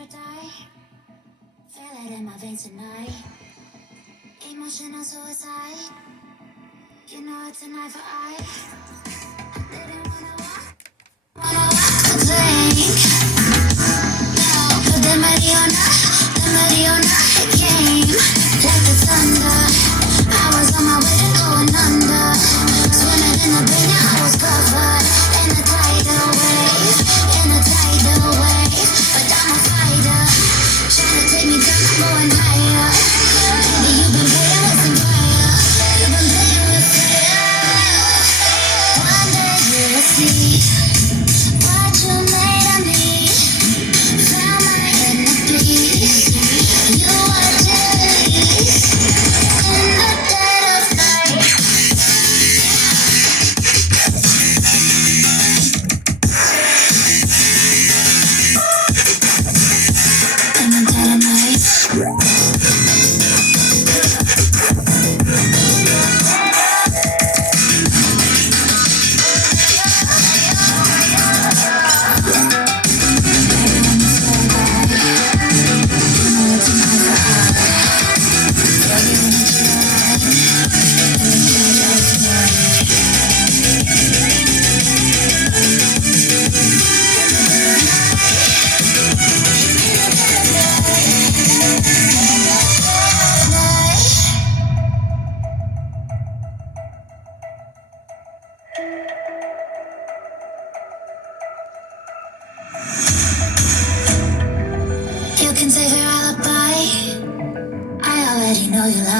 or die. Feel it in my veins tonight. Emotional suicide. You know it's an eye for eye. I didn't wanna walk the plank. No, but the Mariona, it came like the thunder. I was on my way to going under. Swimming in the bay, now I was covered in a tidal wave, but I'm a fighter, trying to take me down, I'm going higher. Baby, you've been playing with some fire, you've been playing with fire. One day you'll see what you made of me. Found my inner peace. You are jellies in the dead of night. In the dead of night. You can save your alibi. I already know you lie.